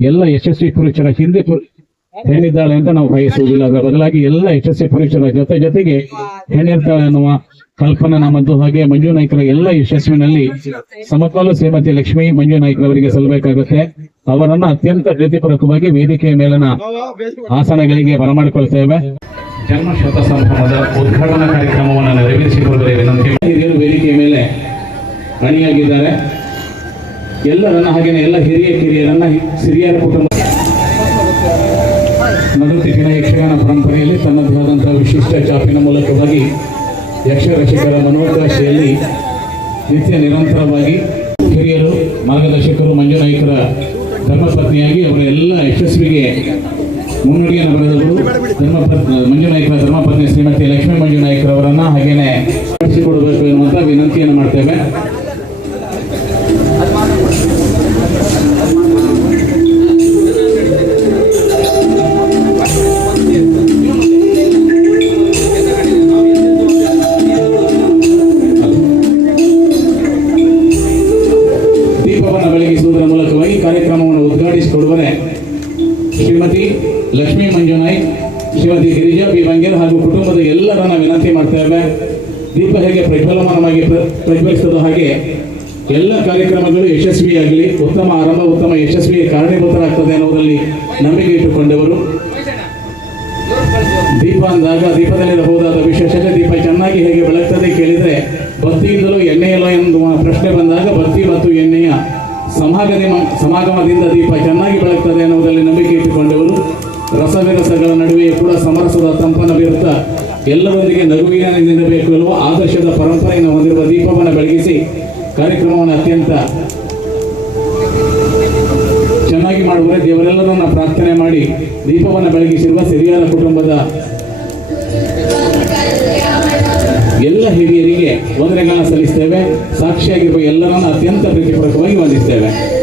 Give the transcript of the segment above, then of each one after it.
ಎಲ್ಲ ಯಶಸ್ವಿ ಪುರುಷರ ಹಿಂದೆ ಹೆಣ್ಣಿದ್ದಾಳೆ ಅಂತ ನಾವು ಬಯಸುವುದಿಲ್ಲ. ಅದರ ಬದಲಾಗಿ ಎಲ್ಲ ಯಶಸ್ವಿ ಪುರುಷರ ಜೊತೆ ಜೊತೆಗೆ ಹೆಣ್ಣಿರ್ತಾಳೆ ಅನ್ನುವ ಕಲ್ಪನಾ ನಮ್ಮದು ಹಾಗೆ ಮಂಜು ನಾಯ್ಕರ ಎಲ್ಲ ಯಶಸ್ವಿನಲ್ಲಿ ಸಮಕಾಲ ಶ್ರೀಮತಿ ಲಕ್ಷ್ಮಿ ಮಂಜು ನಾಯ್ಕರವರಿಗೆ ಸಲ್ಲಬೇಕಾಗುತ್ತೆ. ಅವರನ್ನ ಅತ್ಯಂತ ಪ್ರೀತಿಪೂರ್ವಕವಾಗಿ ವೇದಿಕೆಯ ಮೇಲಿನ ಆಸನಗಳಿಗೆ ಬರಮಾಡಿಕೊಳ್ತೇವೆ. ಜನ್ಮ ಶತ ಸಂಭ್ರಮದ ಉದ್ಘಾಟನಾ ಕಾರ್ಯಕ್ರಮವನ್ನು ನೆರವೇರಿಸಿಕೊಳ್ಳುವ ವೇದಿಕೆಯ ಮೇಲೆ ಅಣಿಯಾಗಿದ್ದಾರೆ ಎಲ್ಲರನ್ನ ಹಾಗೇನೆ, ಎಲ್ಲ ಹಿರಿಯ ಕಿರಿಯರನ್ನ ಸಿರಿಯರ ಕುಟುಂಬ. ನಡುತಿಟ್ಟಿನ ಯಕ್ಷಗಾನ ಪರಂಪರೆಯಲ್ಲಿ ತನ್ನದೇ ಆದಂತಹ ವಿಶಿಷ್ಟ ಚಾಪಿನ ಮೂಲಕವಾಗಿ ಯಕ್ಷ ರಸಿಕರ ಮನೋಕಾಶೆಯಲ್ಲಿ ನಿತ್ಯ ನಿರಂತರವಾಗಿ ಹಿರಿಯರು, ಮಾರ್ಗದರ್ಶಕರು, ಮಂಜುನಾಯಕರ ಧರ್ಮಪತ್ನಿಯಾಗಿ ಅವರ ಎಲ್ಲ ಯಶಸ್ವಿಗೆ ಮುನ್ನುಡಿಯನ್ನು ಬರೆದವರು. ಧರ್ಮಪತ್ನಿ, ಮಂಜುನಾಯಕರ ಧರ್ಮಪತ್ನಿ ಶ್ರೀಮತಿ ಲಕ್ಷ್ಮೀ ಮಂಜುನಾಯಕರವರನ್ನ ಹಾಗೇನೆ ಕೊಡಬೇಕು ಎನ್ನುವಂತ ಎಲ್ಲರನ್ನ ವಿನಂತಿ ಮಾಡ್ತೇವೆ ದೀಪ ಹೇಗೆ ಪ್ರಜ್ವಲಮಾನವಾಗಿ ಪ್ರ- ಪ್ರಜ್ವಲಿಸುತ್ತದೋ ಹಾಗೆ ಎಲ್ಲ ಕಾರ್ಯಕ್ರಮಗಳು ಯಶಸ್ವಿಯಾಗಲಿ ಉತ್ತಮ ಆರಂಭ, ಉತ್ತಮ ಯಶಸ್ವಿಗೆ ಕಾರಣೀಭೂತರಾಗ್ತದೆ ಅನ್ನೋದರಲ್ಲಿ ನಂಬಿಕೆ ಇಟ್ಟುಕೊಂಡವರು. ದೀಪ ಅಂದಾಗ ದೀಪದಲ್ಲಿರಬಹುದಾದ ವಿಶೇಷತೆ ದೀಪ ಚೆನ್ನಾಗಿ ಹೇಗೆ ಬೆಳಗ್ತದೆ ಕೇಳಿದರೆ ಬತ್ತಿಯಿಂದಲೂ ಎಣ್ಣೆಯಲ್ಲೋ ಎಂದು ಪ್ರಶ್ನೆ ಬಂದಾಗ ಬತ್ತಿ ಮತ್ತು ಎಣ್ಣೆಯ ಸಮಾಗಮ, ಸಮಾಗಮದಿಂದ ದೀಪ ಚೆನ್ನಾಗಿ ಬೆಳಗ್ತದೆ ಅನ್ನೋದರಲ್ಲಿ ನಂಬಿಕೆ ಇಟ್ಟುಕೊಂಡವರು. ರಸವಿರಸಗಳ ನಡುವೆಯೂ ಕೂಡ ಸಮರಸದ ತಂಪನ ವಿರುದ್ಧ ಎಲ್ಲರೊಂದಿಗೆ ನಗುವಿನ ನಿಲ್ಲಬೇಕು ಎನ್ನುವ ಆದರ್ಶದ ಪರಂಪರೆಯನ್ನು ಹೊಂದಿರುವ ದೀಪವನ್ನು ಬೆಳಗಿಸಿ ಕಾರ್ಯಕ್ರಮವನ್ನು ಅತ್ಯಂತ ಚೆನ್ನಾಗಿ ಮಾಡುವರೆ ದೇವರೆಲ್ಲರನ್ನ ಪ್ರಾರ್ಥನೆ ಮಾಡಿ ದೀಪವನ್ನು ಬೆಳಗಿಸಿರುವ ಸಿರಿಯಾರ ಕುಟುಂಬದ ಎಲ್ಲ ಹಿರಿಯರಿಗೆ ವಂದನೆಗಳನ್ನು ಸಲ್ಲಿಸ್ತೇವೆ. ಸಾಕ್ಷಿಯಾಗಿರುವ ಎಲ್ಲರನ್ನ ಅತ್ಯಂತ ಪ್ರೀತಿಪೂರ್ವಕವಾಗಿ ವಂದಿಸ್ತೇವೆ.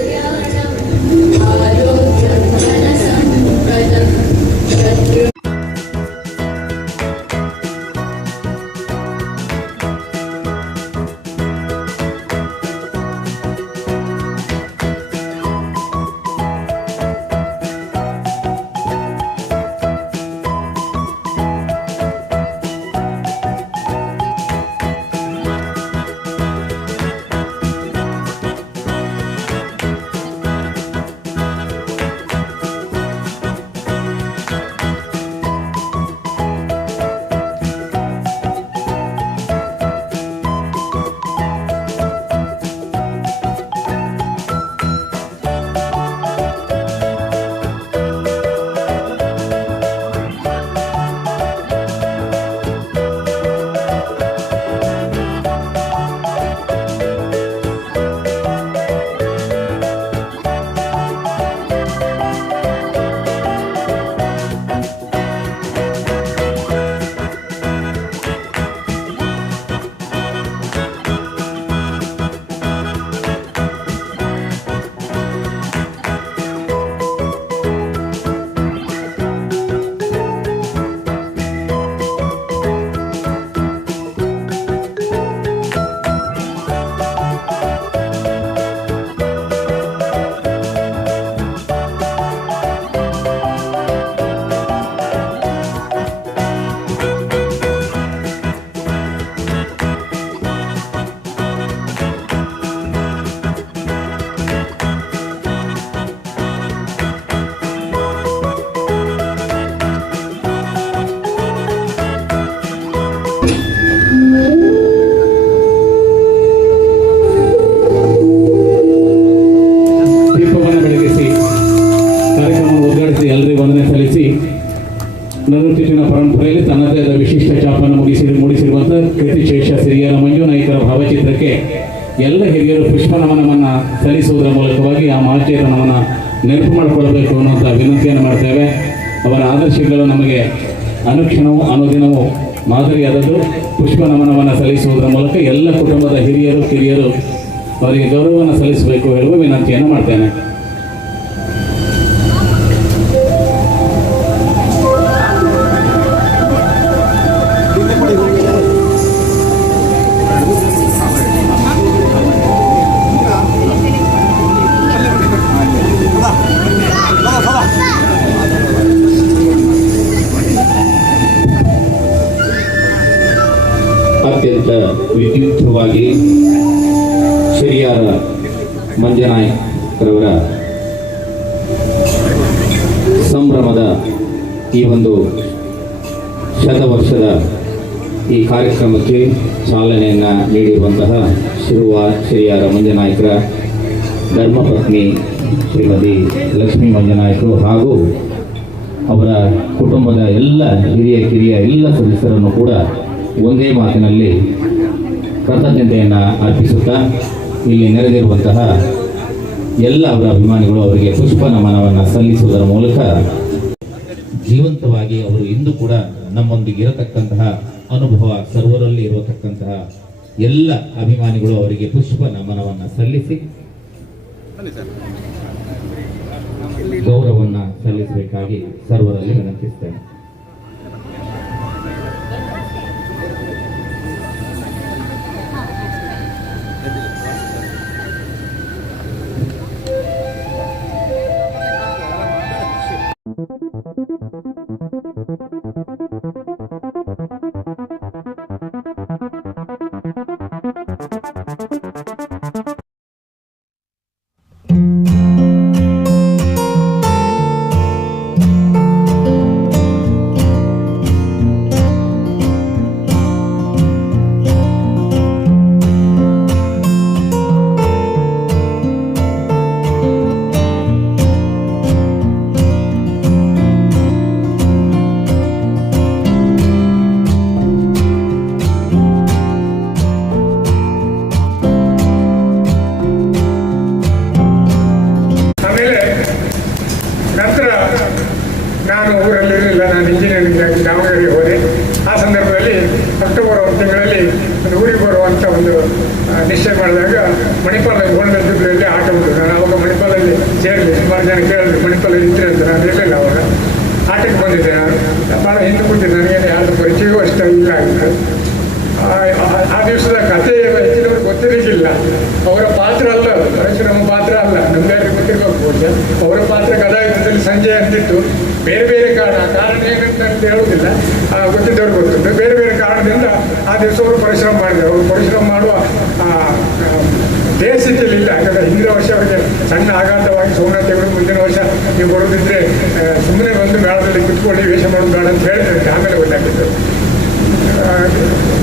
ನೆನಪು ಮಾಡಿಕೊಳ್ಬೇಕು ಅನ್ನುವಂಥ ವಿನಂತಿಯನ್ನು ಮಾಡ್ತೇವೆ. ಅವರ ಆದರ್ಶಗಳು ನಮಗೆ ಅನುಕ್ಷಣವೂ, ಅನುದಿನವೂ ಮಾದರಿಯಾದದ್ದು. ಪುಷ್ಪ ನಮನವನ್ನು ಸಲ್ಲಿಸುವುದರ ಮೂಲಕ ಎಲ್ಲ ಕುಟುಂಬದ ಹಿರಿಯರು, ಕಿರಿಯರು ಅವರಿಗೆ ಗೌರವವನ್ನು ಸಲ್ಲಿಸಬೇಕು ಹೇಳುವ ವಿನಂತಿಯನ್ನು ಮಾಡ್ತೇನೆ. ವಿದ್ಯುಕ್ತವಾಗಿ ಶಿರಿಯಾರ ಮಂಜನಾಯ್ಕರವರ ಸಂಭ್ರಮದ ಈ ಒಂದು ಶತವರ್ಷದ ಈ ಕಾರ್ಯಕ್ರಮಕ್ಕೆ ಚಾಲನೆಯನ್ನು ನೀಡಿರುವಂತಹ ಶಿರುವ ಶ್ರೀಯಾರ ಮಂಜನಾಯ್ಕರ ಧರ್ಮಪತ್ನಿ ಶ್ರೀಮತಿ ಲಕ್ಷ್ಮೀ ಮಂಜನಾಯ್ಕರು ಹಾಗೂ ಅವರ ಕುಟುಂಬದ ಎಲ್ಲ ಹಿರಿಯ ಕಿರಿಯ ಎಲ್ಲ ಸದಸ್ಯರನ್ನು ಕೂಡ ಒಂದೇ ಮಾತಿನಲ್ಲಿ ಕೃತಜ್ಞತೆಯನ್ನು ಅರ್ಪಿಸುತ್ತಾ ಇಲ್ಲಿ ನೆರೆದಿರುವಂತಹ ಎಲ್ಲ ಅವರ ಅಭಿಮಾನಿಗಳು ಅವರಿಗೆ ಪುಷ್ಪ ನಮನವನ್ನು ಸಲ್ಲಿಸುವುದರ ಮೂಲಕ ಜೀವಂತವಾಗಿ ಅವರು ಇಂದು ಕೂಡ ನಮ್ಮೊಂದಿಗೆ ಇರತಕ್ಕಂತಹ ಅನುಭವ, ಸರ್ವರಲ್ಲಿ ಇರತಕ್ಕಂತಹ ಎಲ್ಲ ಅಭಿಮಾನಿಗಳು ಅವರಿಗೆ ಪುಷ್ಪ ನಮನವನ್ನು ಸಲ್ಲಿಸಿ ಗೌರವವನ್ನು ಸಲ್ಲಿಸಬೇಕಾಗಿ ಸರ್ವರಲ್ಲಿ ವಿನಂತಿಸ್ತೇನೆ. ಮಣಿಪಾಲ ಗೋಲ್ಡನ್ ಜುಬ್ಲಿಯಲ್ಲಿ ಆಟ ಉಂಟು? ನಾನು ಅವಾಗ ಮಣಿಪಾಲಲ್ಲಿ ಸೇರಿದೆ ಸುಮಾರು ಜನ ಕೇಳಿದ್ರು, ಮಣಿಪಾಲಲ್ಲಿ ಅಂತ. ನಾನು ಇರಲಿಲ್ಲ ಅವಾಗ. ಆಟಕ್ಕೆ ಬಂದಿದ್ದೆ ನಾನು. ಭಾಳ ಹಿಂದೆ ಕೂತಿದ್ದೆ. ನನಗೇನು ಯಾರು ಪರಿಚಯವೂ ಅಷ್ಟು ಇಲ್ಲ ಆಗಿತ್ತು ಆ- ದಿವಸದ ಕಥೆ ಹೆಚ್ಚಿನವ್ರು ಗೊತ್ತಿರಲಿಕ್ಕಿಲ್ಲ. ಅವರ ಪಾತ್ರ ಅಲ್ಲ. ಪರಶುರಾಮ ಪಾತ್ರ ಅಲ್ಲ. ನಮಗೆ ಗೊತ್ತಿರ್ಬೇಕು ಅವರ ಪಾತ್ರ ಕದಾಯುದ್ಧದಲ್ಲಿ ಸಂಜೆ ಅಂತಿತ್ತು. ಬೇರೆ ಬೇರೆ ಕಾರಣ. ಕಾರಣ ಏನಂತ ಹೇಳುವುದಿಲ್ಲ. ಗೊತ್ತಿದ್ದವ್ರು ಗೊತ್ತುಂಟು. ಬೇರೆ ಬೇರೆ ಕಾರಣದಿಂದ ಆ ದಿವಸ ಅವರು ಪರಿಶ್ರಮ ಮಾಡಿದರು. ಅವರು ಪರಿಶ್ರಮ ಮಾಡುವ ಇಲ್ಲ ಯಾಕಂದ್ರೆ ಹಿಂದಿನ ವರ್ಷ ಅವರಿಗೆ ಸಣ್ಣ ಆಘಾತವಾಗಿ ಸೋಮನಾಥೇವರು ಮುಂದಿನ ವರ್ಷ ನೀವು ಬರೋದಿದ್ರೆ ಸುಮ್ಮನೆ ಬಂದು ಮೇಳದಲ್ಲಿ ಕುತ್ಕೊಳ್ಳಿ ವೇಷ ಮಾಡೋದು ಬೇಡ ಅಂತ ಹೇಳಿದ್ರೆ ಆಮೇಲೆ ಗೊತ್ತಾಗಿತ್ತು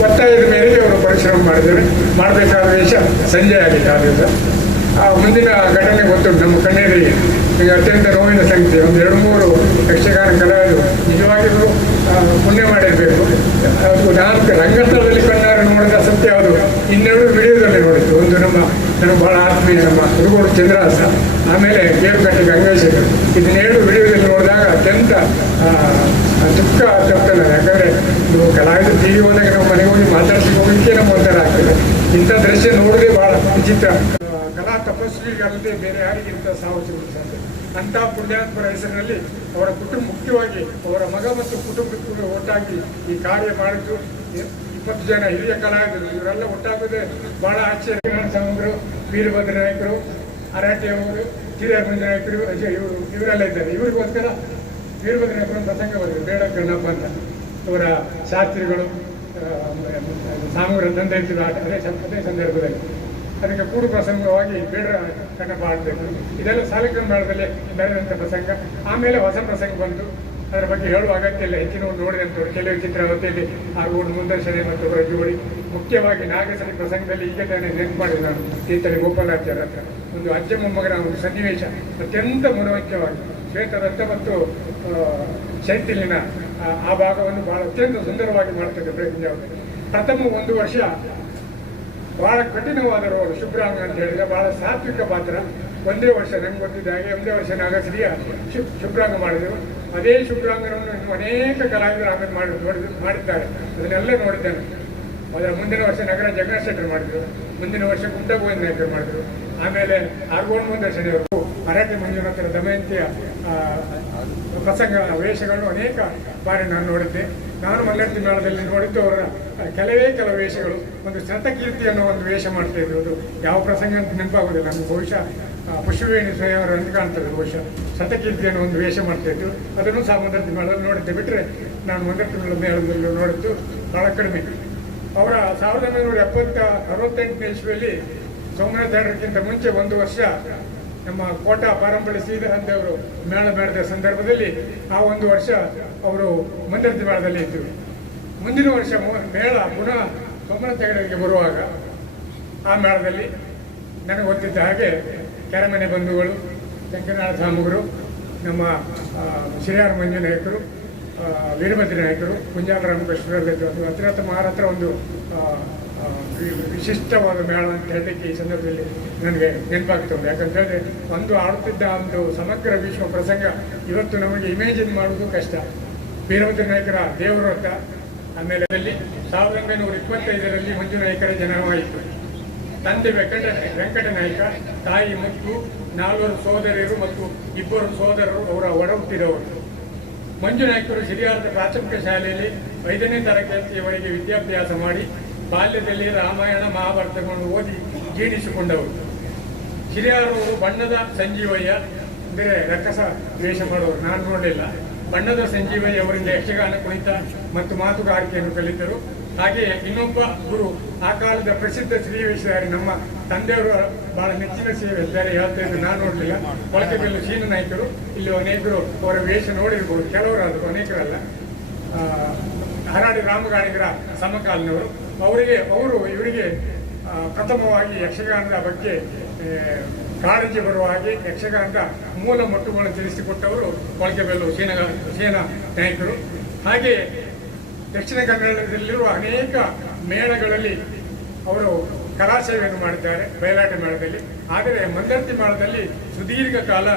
ಒತ್ತಾಯದ ಮೇರೆಗೆ ಅವರು ಪರಿಶ್ರಮ ಮಾಡಿದ್ದಾರೆ. ಮಾಡಬೇಕಾದ ವೇಷ ಸಂಜೆ ಆಗಿತ್ತು ಆ ಆ, ಮುಂದಿನ ಘಟನೆ ಗೊತ್ತುಂಟು, ನಮ್ಮ ಕಣ್ಣೇರಿ. ಈಗ ಅತ್ಯಂತ ನೋವಿನ ಸಂಖ್ಯೆ ಒಂದು ಎರಡು ಮೂರು ಯಕ್ಷಗಾನ ಕಲಾವಿದರು ನಿಜವಾಗಿಯೂ ಪುಣ್ಯ ಮಾಡಿರಬೇಕು ಅದು ನಾನು ರಂಗಸ್ಥಳದಲ್ಲಿ ಕಣ್ಣಾರೆ ನೋಡಿದ ಸತ್ಯ ಅದು ಇನ್ನೆರಡು ವಿಡಿಯೋದಲ್ಲಿ ನೋಡಿದ್ದು ಒಂದು ನಮ್ಮ ನಮ್ಮ ಬಹಳ ಆತ್ಮೀಯ ನಮ್ಮ ಹುಡುಗರು ಚಂದ್ರಹಾಸ ಆಮೇಲೆ ದೇವಕಟ್ಟಿ ಗಂಗಾಶೇಖರ್ ಇದನ್ನೇಳು ವಿಡಿಯೋದಲ್ಲಿ ನೋಡಿದಾಗ ಅತ್ಯಂತ ದುಃಖ ತಪ್ತದೆ ಯಾಕಂದ್ರೆ ನೀವು ಕಲಾವಿದರು ಟಿವಿ ಹೋದಾಗ ನಾವು ಮನೆಗೆ ಹೋಗಿ ಮಾತಾಡ್ಸಿ ಹೋಗಲಿಕ್ಕೆ ನಮ್ಮ ಒಂಥರ ಆಗ್ತದೆ. ಇಂಥ ದೃಶ್ಯ ನೋಡಿದ್ರೆ ಬಹಳ ವಿಚಿತ್ರ. ಕಲಾ ತಪಸ್ವಿಗಲ್ಲದೆ ಬೇರೆ ಯಾರಿಗಿಂತ ಸಾವು ಸಿಗುತ್ತೆ ಸಾಧ್ಯ ಅಂಥ ಪುಣ್ಯಾತ್ಮರ ಹೆಸರಿನಲ್ಲಿ ಅವರ ಕುಟುಂಬ ಮುಖ್ಯವಾಗಿ ಅವರ ಮಗ ಮತ್ತು ಕುಟುಂಬಕ್ಕೂ ಒಟ್ಟಾಗಿ ಈ ಕಾರ್ಯ ಮಾಡಿದ್ದು. ಇಪ್ಪತ್ತು ಜನ ಹಿರಿಯ ಕಲಾವಿದರು, ಇವರೆಲ್ಲ ಒಟ್ಟಾಗದೆ ಬಹಳ ಆಶ್ಚರ್ಯ ಸ್ವಾಮಿಗಳು ವೀರಭದ್ರ ನಾಯಕರು ಅವರು, ಹಿರಿಯ ನಾಯಕರು ಇವರು, ಇವರೆಲ್ಲ ಇದ್ದಾರೆ. ಇವರಿಗೋಸ್ಕರ ವೀರಭದ್ರ ನಾಯಕರು ಪ್ರಸಂಗ ಬರೆದರು. ಬೇಡ ಕಣ್ಣಪ್ಪ ಅಂತ. ಇವರ ಶಾಸ್ತ್ರಿಗಳು ಸಾಮೂರ ತಂದೆ ಆಟ ಅದೇ ಅದೇ ಸಂದರ್ಭದಲ್ಲಿ. ಅದಕ್ಕೆ ಕೂಡು ಪ್ರಸಂಗವಾಗಿ ಬೇಡ ಕಣ್ಣಪ್ಪ ಆಡಬೇಕು ಇದೆಲ್ಲ ಸಾಲಿಗ್ರಾಮ ಮೇಳದಲ್ಲಿ ನಡೆದಂಥ ಪ್ರಸಂಗ. ಆಮೇಲೆ ಹೊಸ ಪ್ರಸಂಗ ಬಂತು. ಅದರ ಬಗ್ಗೆ ಹೇಳುವ ಅಗತ್ಯ ಇಲ್ಲ ಹೆಚ್ಚಿನವರು ನೋಡಿದಂಥವ್ರು ಕೆಲವು ಚಿತ್ರಾವತಿಯಲ್ಲಿ ಆಗುವುದು ಮುಂದರ್ಶನೆ ಮತ್ತು ಜೋಡಿ ಮುಖ್ಯವಾಗಿ ನಾಗಸರಿ ಪ್ರಸಂಗದಲ್ಲಿ ಈಗ ತಾನೇ ನೆನಪು ಮಾಡಿದೆ ನಾನು ತೀರ್ಥಳಿ ಗೋಪಾಲಾಚಾರ್ಯ ಹತ್ರ. ಒಂದು ಅಜ್ಜ ಮೊಮ್ಮಗನ ಒಂದು ಸನ್ನಿವೇಶ ಅತ್ಯಂತ ಮನೋಜ್ಞವಾಗಿ ಶ್ವೇತದತ್ತ ಮತ್ತು ಶೈತಿಲಿನ ಆ, ಭಾಗವನ್ನು ಬಹಳ ಅತ್ಯಂತ ಸುಂದರವಾಗಿ ಮಾಡ್ತದೆ ಪ್ರಯತ್ನ ಪ್ರಥಮ ಒಂದು ವರ್ಷ ಬಹಳ ಕಠಿಣವಾದ ರೋಗ ಶುಭ್ರಾಂಗ ಅಂತ ಹೇಳಿದ್ರೆ ಬಹಳ ಸಾತ್ವಿಕ ಪಾತ್ರ. ಒಂದೇ ವರ್ಷ ನಂಗೆ ಗೊತ್ತಿದ್ದ ಹಾಗೆ, ಒಂದೇ ವರ್ಷ ನಾಗಶ್ರೀಯ ಶು, ಶುಭ್ರಾಂಗ ಮಾಡಿದರು. ಅದೇ ಶುಭ್ರಾಂಗನವನ್ನು ಅನೇಕ ಕಲಾವಿದರು ಆಮೇಲೆ ಮಾಡಿ ನೋಡಿದ್ರು ಮಾಡಿದ್ದಾರೆ. ಅದನ್ನೆಲ್ಲ ನೋಡಿದ್ದೇನೆ. ಅದರ ಮುಂದಿನ ವರ್ಷ ನಗರ ಜಗನ್ ಶೆಟ್ಟರ್ ಮಾಡಿದರು. ಮುಂದಿನ ವರ್ಷ ಗುಡ್ಡ ಗೋವಿಂದ ನಾಯಕರು ಮಾಡಿದ್ರು. ಆಮೇಲೆ ಆರ್ಗೋಣ ಮುಂದರ್ಶನಿಯವರು ಅರಣ್ಯ ಮಂಜುನಾಥರ ದಮಯಂತಿಯ ಪ್ರಸಂಗ, ವೇಷಗಳನ್ನು ಅನೇಕ ಬಾರಿ ನಾನು ನೋಡಿದ್ದೆ. ನಾನು ಮಲ್ಲರ್ತಿ ಮೇಳದಲ್ಲಿ ನೋಡಿದ್ದು ಅವರ ಕೆಲವೇ ಕೆಲವು ವೇಷಗಳು. ಒಂದು ಶತಕೀರ್ತಿ ಅನ್ನೋ ಒಂದು ವೇಷ ಮಾಡ್ತಾ ಇರೋದು ಯಾವ ಪ್ರಸಂಗ ಅಂತ ನೆನಪಾಗೋದಿಲ್ಲ. ನಮ್ಗೆ ಬಹುಶಃ ಪಶುವೇಣಿ ಸ್ವಯಂವರ ಅಂತ ಕಾಣ್ತದೆ. ಬಹುಶಃ ಶತಕೀರ್ತಿ ಅನ್ನೋ ಒಂದು ವೇಷ ಮಾಡ್ತಾ ಇದ್ರು ಅದನ್ನು ಸಹ ಮಂದರ್ತಿ ಮೇಳದಲ್ಲಿ ನೋಡಿದ್ದೆ. ಬಿಟ್ಟರೆ ನಾನು ಮೇಳ ಮೇಳದಲ್ಲಿ ನೋಡಿದ್ದು ಬಹಳ ಕಡಿಮೆ. ಅವರ ಸಾವಿರದ ಒಂಬೈನೂರ ಎಪ್ಪತ್ತ ಅರವತ್ತೆಂಟನೇ ಇಸ್ವಿಯಲ್ಲಿ ಎರಡಕ್ಕಿಂತ ಮುಂಚೆ ಒಂದು ವರ್ಷ ನಮ್ಮ ಕೋಟ ಪಾರಂಪಳ್ಳಿ ಶ್ರೀಧರಂತವರು ಮೇಳ ಮಾಡಿದ ಸಂದರ್ಭದಲ್ಲಿ ಆ ಒಂದು ವರ್ಷ ಅವರು ಮಂದಿರದ ಮೇಳದಲ್ಲಿ ಇದ್ದರು ಮುಂದಿನ ವರ್ಷ ಮೇಳ ಪುನಃ ಸೋಮನಾಥ ಹೆಗಡೆಗೆ ಬರುವಾಗ ಆ ಮೇಳದಲ್ಲಿ ನನಗೆ ಗೊತ್ತಿದ್ದ ಹಾಗೆ ಕೆರೆಮನೆ ಬಂಧುಗಳು ಶಂಕರನಾಥ ಸ್ವಾಮಿಗಳು ನಮ್ಮ ಶ್ರೀಹಾರ ಮಂಜು ನಾಯಕರು ವೀರಭದ್ರ ನಾಯಕರು ಕುಂಜಾಲ ರಾಮಕೃಷ್ಣ ಅತ್ಯಂತ ಮಹಾರ ಹತ್ರ ಒಂದು ವಿಶಿಷ್ಟವಾದ ಮೇಳ ಅಂತ ಹೇಳಲಿಕ್ಕೆ ಈ ಸಂದರ್ಭದಲ್ಲಿ ನನಗೆ ನೆನಪಾಗ್ತದೆ. ಯಾಕಂತ ಹೇಳಿದ್ರೆ ಒಂದು ಆಡುತ್ತಿದ್ದ ಒಂದು ಸಮಗ್ರ ವಿಶ್ವ ಪ್ರಸಂಗ ಇವತ್ತು ನಮಗೆ ಇಮೇಜಿನ್ ಮಾಡುವುದು ಕಷ್ಟ. ವೀರಭದ್ರ ನಾಯಕರ ದೇವರ ವ್ರತ ಆಮೇಲೆ ಸಾವಿರದ ಒಂಬೈನೂರ ಇಪ್ಪತ್ತೈದರಲ್ಲಿ ಮಂಜು ನಾಯಕರ ಜನನವಾಯಿತು ತಂದೆ ವೆಂಕಟ ವೆಂಕಟ ನಾಯಕ, ತಾಯಿ ಮತ್ತು, ನಾಲ್ವರು ಸೋದರಿಯರು ಮತ್ತು ಇಬ್ಬರು ಸೋದರರು ಅವರ ಒಡ ಹುಟ್ಟಿದವರು ಮಂಜು ನಾಯಕರು ಸಿರಿಯಾರದ ಪ್ರಾಥಮಿಕ ಶಾಲೆಯಲ್ಲಿ ಐದನೇ ತರಗತಿಯವರೆಗೆ ವಿದ್ಯಾಭ್ಯಾಸ ಮಾಡಿ ಬಾಲ್ಯದಲ್ಲಿ ರಾಮಾಯಣ ಮಹಾಭಾರತವನ್ನು ಓದಿ ಜೀರ್ಣಿಸಿಕೊಂಡವರು. ಹಿರಿಯರು ಬಣ್ಣದ ಸಂಜೀವಯ್ಯ, ಅಂದರೆ ರಕ್ಕಸ ವೇಷ ಮಾಡೋರು, ನಾನು ನೋಡಲಿಲ್ಲ. ಬಣ್ಣದ ಸಂಜೀವಯ್ಯ ಅವರಿಂದ ಯಕ್ಷಗಾನ ಕುಣಿತ ಮತ್ತು ಮಾತುಗಾರಿಕೆಯನ್ನು ಕಲಿತರು. ಹಾಗೆ ಇನ್ನೊಬ್ಬ ಗುರು, ಆ ಕಾಲದ ಪ್ರಸಿದ್ಧ ಶ್ರೀ ವೇಷಧಾರಿ ನಮ್ಮ ತಂದೆಯವರು ಬಹಳ ನೆಚ್ಚಿನ ಸೇವೆ, ಬೇರೆ ಹೇಳ್ತಾ ಇದ್ದು ನಾನು ನೋಡಲಿಲ್ಲ. ಕೊಳಕೆಬೆಲ್ಲು ಶೀನ ನಾಯಕರು, ಇಲ್ಲಿ ಅನೇಕರು ಅವರ ವೇಷ ನೋಡಿರ್ಬೋದು. ಕೆಲವರಾದರು ಅನೇಕರಲ್ಲ. ಹರಾಡಿ ರಾಮಗಾಣಿಗರ ಸಮಕಾಲೀನವರು. ಅವರಿಗೆ, ಅವರು ಇವರಿಗೆ ಪ್ರಥಮವಾಗಿ ಯಕ್ಷಗಾನದ ಬಗ್ಗೆ ಕಾಳಜಿ ಬರುವ ಹಾಗೆ ಯಕ್ಷಗಾನದ ಮೂಲ ಮೊಟ್ಟುಗಳನ್ನು ತಿಳಿಸಿಕೊಟ್ಟವರು ಕೊಳಕೆಬೆಲ್ಲು ಸೇನಾ ಸೇನಾ ನಾಯಕರು. ಹಾಗೆ ದಕ್ಷಿಣ ಕನ್ನಡದಲ್ಲಿರುವ ಅನೇಕ ಮೇಳಗಳಲ್ಲಿ ಅವರು ಕಲಾ ಸೇವೆಯನ್ನು ಮಾಡಿದ್ದಾರೆ, ಬಯಲಾಟ ಮೇಳದಲ್ಲಿ. ಆದರೆ ಮಂದರ್ತಿ ಮೇಳದಲ್ಲಿ ಸುದೀರ್ಘ ಕಾಲ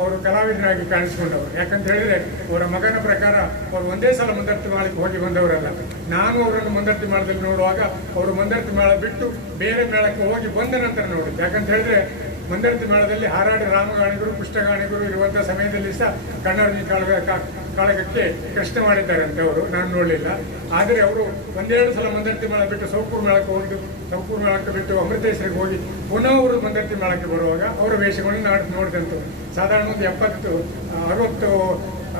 ಅವರು ಕಲಾವಿದರಾಗಿ ಕಾಣಿಸಿಕೊಂಡವರು. ಯಾಕಂತ ಹೇಳಿದ್ರೆ, ಅವರ ಮಗನ ಪ್ರಕಾರ ಅವರು ಒಂದೇ ಸಲ ಮುಂದರ್ತಿ ಮಾಡಲಿಕ್ಕೆ ಹೋಗಿ ಬಂದವರಲ್ಲ. ನಾನು ಅವರನ್ನು ಮುಂದರ್ತಿ ಮಾಡದಲ್ಲಿ ನೋಡುವಾಗ ಅವರು ಮುಂದರ್ತಿ ಮೇಳ ಬಿಟ್ಟು ಬೇರೆ ಮೇಳಕ್ಕೆ ಹೋಗಿ ಬಂದ ನಂತರ ನೋಡಿದ್ದು. ಯಾಕಂತ ಹೇಳಿದ್ರೆ, ಮಂದರ್ತಿ ಮೇಳದಲ್ಲಿ ಹಾರಾಡಿ ರಾಮಗಾಣಿಗರು, ಪುಷ್ಟಗಾಣಿಗರು ಇರುವಂತಹ ಸಮಯದಲ್ಲಿ ಸಹ ಕನ್ನಡ ಕಾಳಗ ಕಾಳಗಕ್ಕೆ ಮಾಡಿದ್ದಾರೆ ಅಂತ ಅವರು, ನಾನು ನೋಡಲಿಲ್ಲ. ಆದರೆ ಅವರು ಒಂದೆರಡು ಸಲ ಮಂದರ್ತಿ ಮೇಳ ಬಿಟ್ಟು ಸೌಕೂರು ಮೇಳಕ್ಕೆ ಹೋಗಿ ಸೌಕೂರು ಮೇಳಕ್ಕೆ ಬಿಟ್ಟು ಅಮೃತೇಶ್ವರಿಗೆ ಹೋಗಿ, ಪುನಃ ಅವರು ಮಂದರ್ತಿ ಮೇಳಕ್ಕೆ ಬರುವಾಗ ಅವರ ವೇಷಗಳನ್ನು ನಾಡ್ ನೋಡಿದಂತು ಸಾಧಾರಣ ಒಂದು ಎಪ್ಪತ್ತು, ಅರವತ್ತು,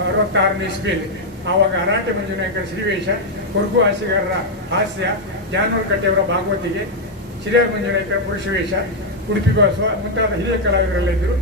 ಅರವತ್ತಾರನೇ ಇಸ್ವಿಯಲ್ಲಿ. ಆವಾಗ ಅರಾಟೆ ಮಂಜುನಾಯಕರ ಶ್ರೀವೇಶ ಕೊರ್ಗು ಹಾಸ್ಯಗಾರರ ಹಾಸ್ಯ ಜಾನೂರು ಕಟ್ಟೆಯವರ ಭಾಗವತಿಗೆ ಶ್ರೀಯ ಮಂಜುನಾಯಕರ ಪುರುಷ ವೇಷ ಉಡುಪಿ ಬಸವ ಮುಂತಾದ ಹಿರಿಯ ಕಲಾವಿದರೆಲ್ಲ ಇದ್ದರು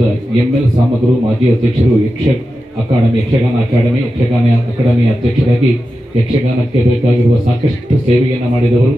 ಶ್ರೀಯುತ ಎಂ ಎಲ್ ಸಾಮಗ್ರು ಮಾಜಿ ಅಧ್ಯಕ್ಷರು Yaksha academy, Yakshagana academy Yakshagana academy ಅಧ್ಯಕ್ಷರಾಗಿ ಯಕ್ಷಗಾನಕ್ಕೆ ಬೇಕಾಗಿರುವ ಸಾಕಷ್ಟು ಸೇವೆಯನ್ನು ಮಾಡಿದವರು